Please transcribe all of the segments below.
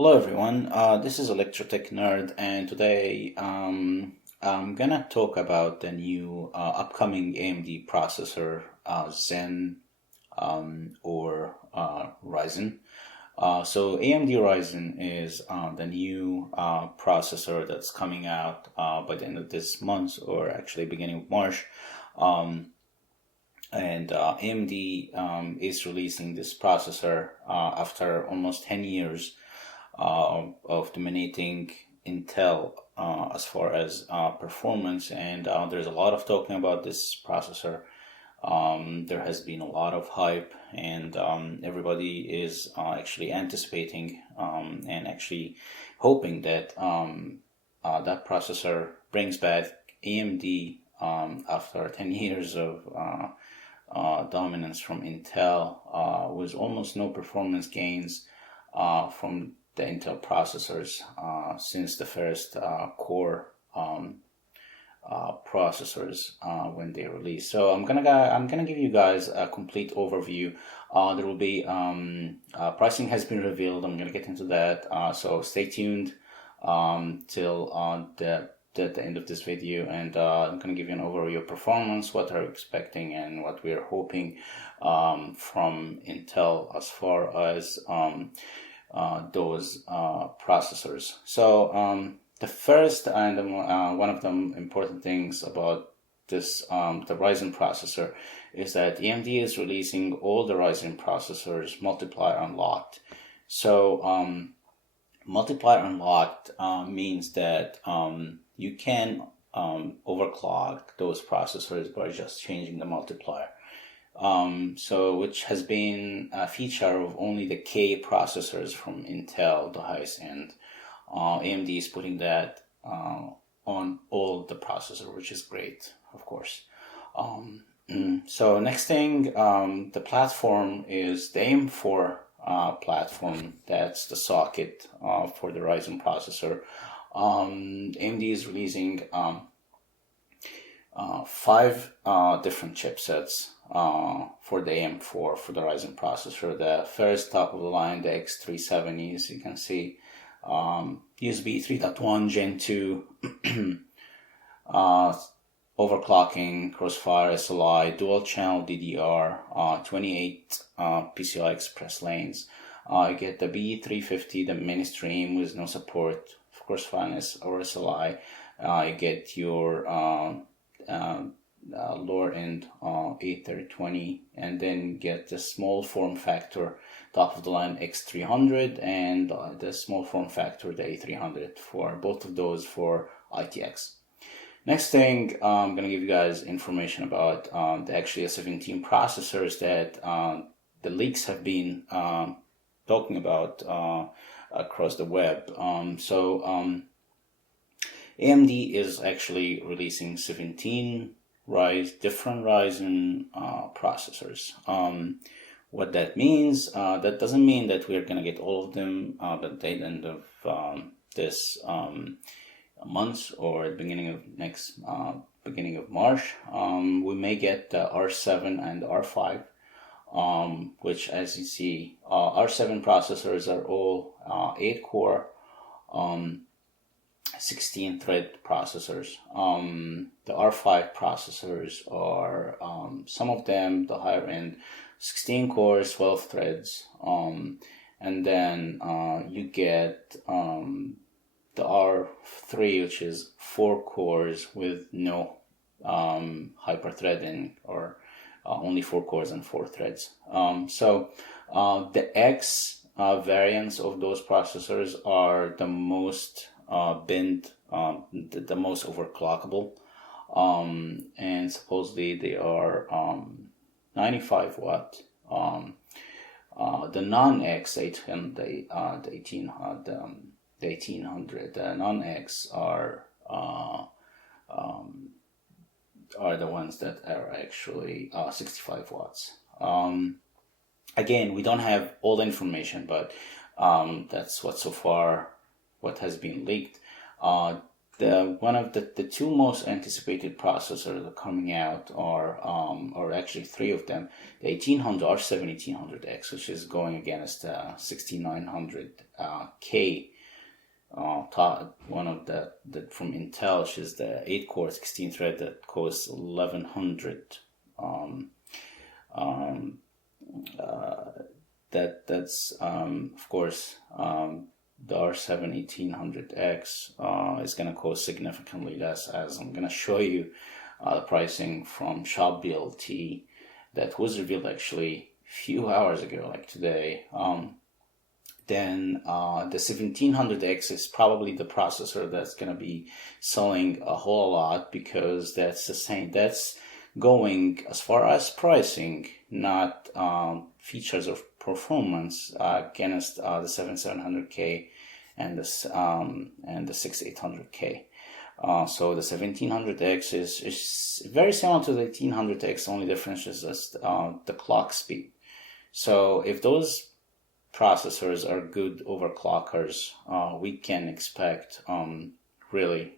Hello everyone, this is Electrotech Nerd, and today I'm gonna talk about the new upcoming AMD processor, Zen or Ryzen. So AMD Ryzen is the new processor that's coming out by the end of this month, or actually beginning of March. And AMD is releasing this processor after almost 10 years of dominating Intel as far as performance, and there's a lot of talking about this processor. There has been a lot of hype, and everybody is actually anticipating and actually hoping that that processor brings back AMD after 10 years of dominance from Intel, with almost no performance gains from the Intel processors since the first core processors when they released. So I'm gonna give you guys a complete overview. There will be pricing has been revealed. I'm gonna get into that. So stay tuned till the end of this video, and I'm gonna give you an overview of performance, what we're expecting, and what we're hoping from Intel as far as those processors. So the first and one of the important things about this the Ryzen processor is that AMD is releasing all the Ryzen processors multiply unlocked. So multiply unlocked means that you can overclock those processors by just changing the multiplier. So which has been a feature of only the K processors from Intel, the highest end. AMD is putting that on all the processor, which is great, of course. So next thing, the platform is the AM4 platform. That's the socket for the Ryzen processor. AMD is releasing 5 different chipsets for the AM4 for the Ryzen processor. The first top of the line, the X370, as you can see, USB 3.1 Gen 2, overclocking, crossfire SLI, dual channel DDR, 28 PCI Express lanes. You get the B350, the mainstream with no support, of course, finance or SLI. You get your lower end A320, and then get the small form factor top of the line X300, and the small form factor the A300, for both of those for ITX. Next thing, I'm going to give you guys information about the actually A17 processors that the leaks have been talking about across the web. AMD is actually releasing 17 different Ryzen processors. What that means, that doesn't mean that we're going to get all of them at the end of this month or beginning of March. We may get the R7 and R5, which, as you see, R7 processors are all 8-core 16-thread processors. The R5 processors are some of them, the higher end, 16 cores, 12 threads, and then you get the R3, which is 4 cores with no hyper-threading, or only 4 cores and 4 threads. The X variants of those processors are the most the most overclockable, and supposedly they are 95 watt. The non-X the 1800, the non-X are the ones that are actually 65 watts. Again, we don't have all the information, but that's what so far what has been leaked. one of the two most anticipated processors that are coming out are, or actually three of them, the 1800 R7 1800X, which is going against the 6900K. One of the from Intel, which is the 8-core 16-thread that costs 1100. That's of course, the R7 1800X is going to cost significantly less, as I'm going to show you the pricing from Shop BLT that was revealed actually a few hours ago, like today. Then the 1700X is probably the processor that's going to be selling a whole lot, because that's the same. That's going, as far as pricing, not features of performance, against the 7700K and the 6800K. So the 1700X is very similar to the 1800X. Only difference is just the clock speed. So if those processors are good overclockers, we can expect really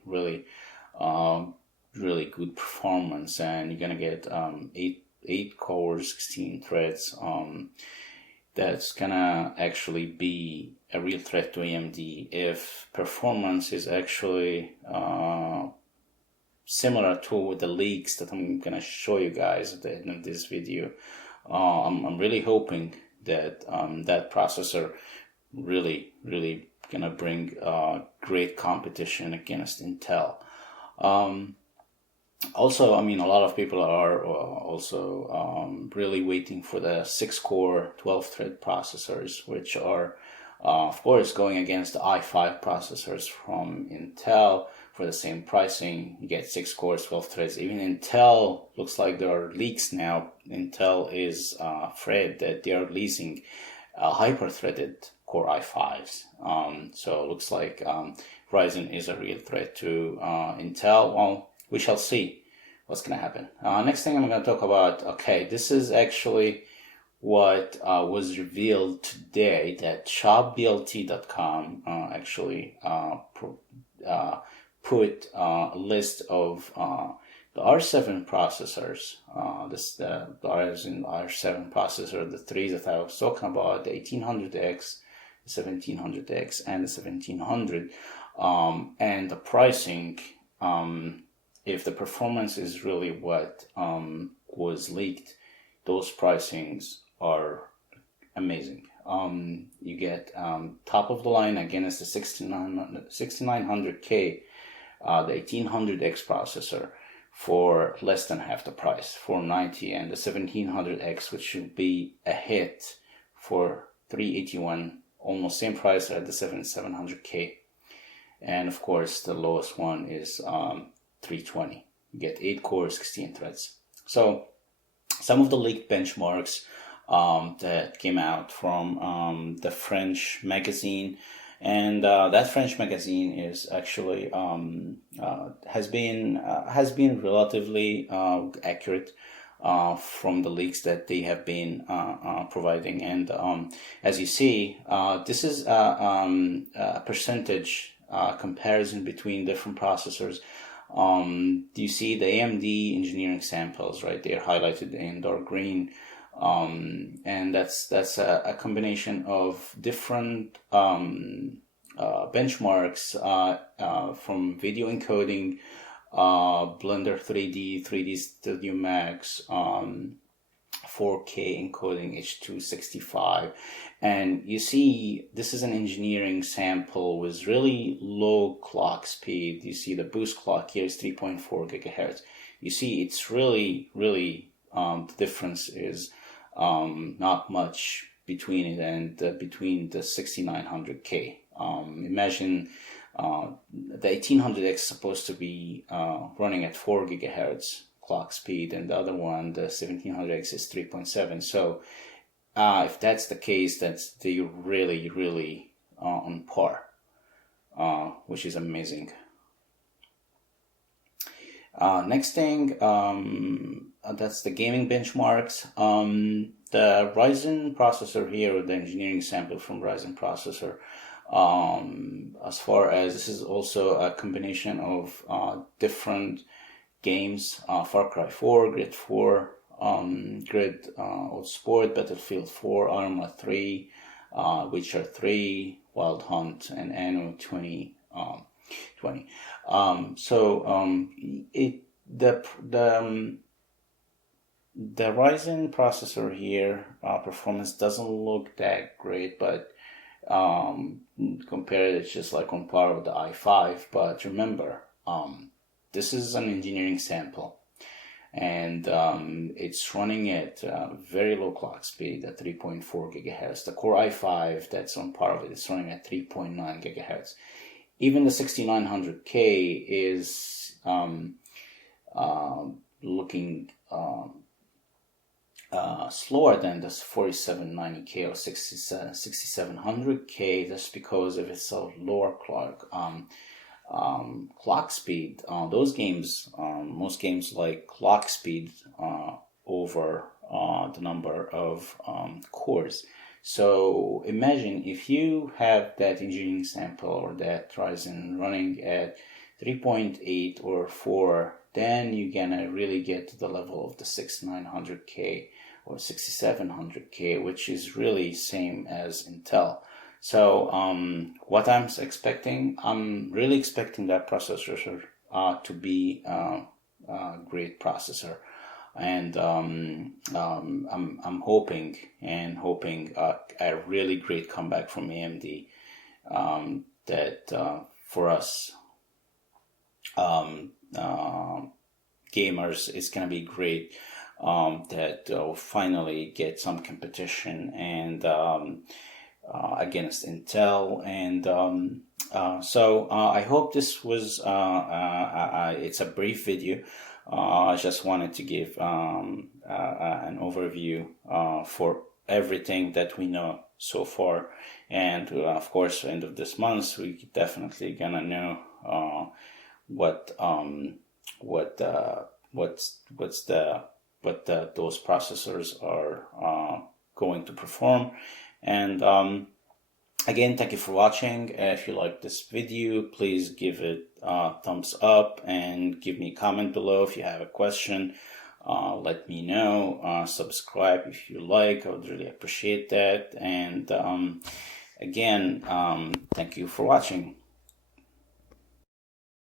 good performance, and you're gonna get 8 cores, 16 threads. That's gonna actually be a real threat to AMD if performance is actually similar to the leaks that I'm gonna show you guys at the end of this video. I'm really hoping that that processor really gonna bring great competition against Intel. Also, I mean, a lot of people are also really waiting for the 6-core 12-thread processors, which are of course going against the i5 processors from Intel. For the same pricing, you get 6 cores, 12 threads. Even Intel, looks like there are leaks now. Intel is afraid that they are releasing hyper-threaded Core i5s. So it looks like Ryzen is a real threat to Intel. Well, we shall see what's going to happen. Next thing I'm going to talk about, okay, this is actually what was revealed today, that shopblt.com actually put a list of the R7 processors, the Ryzen R7 processor, the three that I was talking about, the 1800X, the 1700X, and the 1700, and the pricing. If the performance is really what was leaked, those pricings are amazing. You get top of the line against the 6900K, the 1800X processor for less than half the price, $490, and the 1700X, which should be a hit, for $381, almost same price at the 700K. And of course, the lowest one is $320. You get 8 cores, 16 threads. So some of the leaked benchmarks that came out from the French magazine, and that French magazine is actually has been relatively accurate from the leaks that they have been providing. And as you see, this is a percentage comparison between different processors. You see the AMD engineering samples right there highlighted in dark green. And that's a combination of different benchmarks from video encoding, Blender 3D, 3D Studio Max, 4K encoding, H.265, and you see this is an engineering sample with really low clock speed. You see the boost clock here is 3.4 gigahertz. You see it's really the difference is not much between it and between the 6900K. Imagine the 1800X is supposed to be running at 4 gigahertz clock speed, and the other one, the 1700X, is 3.7. So if that's the case, that's the really on par, which is amazing. Next thing, that's the gaming benchmarks. The Ryzen processor here, the engineering sample from Ryzen processor, As far as this is also a combination of different games, Far Cry 4, Grid 4, Grid Old Sport, Battlefield 4, Arma 3, Witcher 3, Wild Hunt, and Anno 2020. The Ryzen processor here, performance doesn't look that great, but compared, it's just like on par with the i5. But remember, this is an engineering sample, and it's running at very low clock speed at 3.4 gigahertz. The Core i5 that's on par with it is running at 3.9 gigahertz. Even the 6900K is looking slower than this 4790K or 6700K, just because of its lower clock speed. Those games, most games like clock speed over the number of cores. So imagine if you have that engineering sample or that Ryzen running at 3.8 or 4, then you're gonna really get to the level of the 6900K or 6700K, which is really same as Intel. So what I'm expecting, I'm really expecting that processor to be a great processor, and I'm hoping a really great comeback from AMD, that for us gamers is gonna be great, that will finally get some competition and against Intel. And so I hope this was it's a brief video. I just wanted to give an overview for everything that we know so far, and of course, end of this month we definitely gonna know what those processors are going to perform. And again, thank you for watching. If you like this video, please give it a thumbs up and give me a comment below. If you have a question, let me know. Subscribe if you like. I would really appreciate that. And again, thank you for watching.